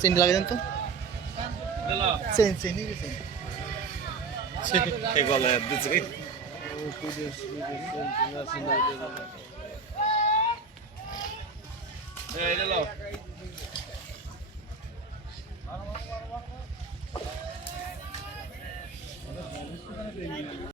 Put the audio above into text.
chain লাগিয়ে দেন তো chain চেনই গেছে এই গলা দিচ্ছে